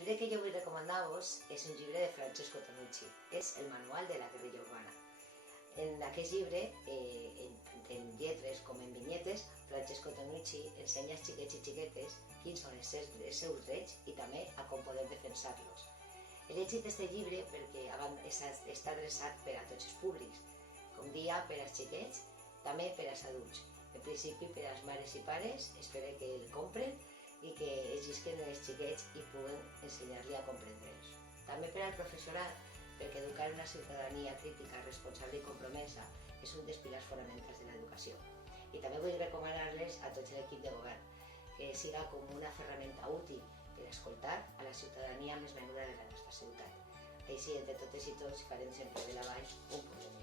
llibre que jo vull recomanar-vos és un llibre de Francesco Tonucci, és el manual de la guerrilla urbana. En aquest llibre, en lletres com en vinyetes, Francesco Tonucci ensenya als xiquets i xiquetes quins són els seus drets i també a com poder defensar-los. He llegit aquest llibre perquè està adreçat per a tots els públics, com dia per als xiquets, també per als adults. En principi per als mares i pares, espero que el compren i que llegeixin els xiquets i puguen ensenyar-li a comprendre'ls. També per al professorat, perquè educar una ciutadania crítica, responsable i compromesa és un dels pilars fonamentals de l'educació. I també vull recomanar-les a tot l'equip de govern que siga com una ferramenta útil per escoltar a la ciutadania més menuda de la nostra ciutat. Així, entre totes i tots, farem sempre de la Vall un poble millor.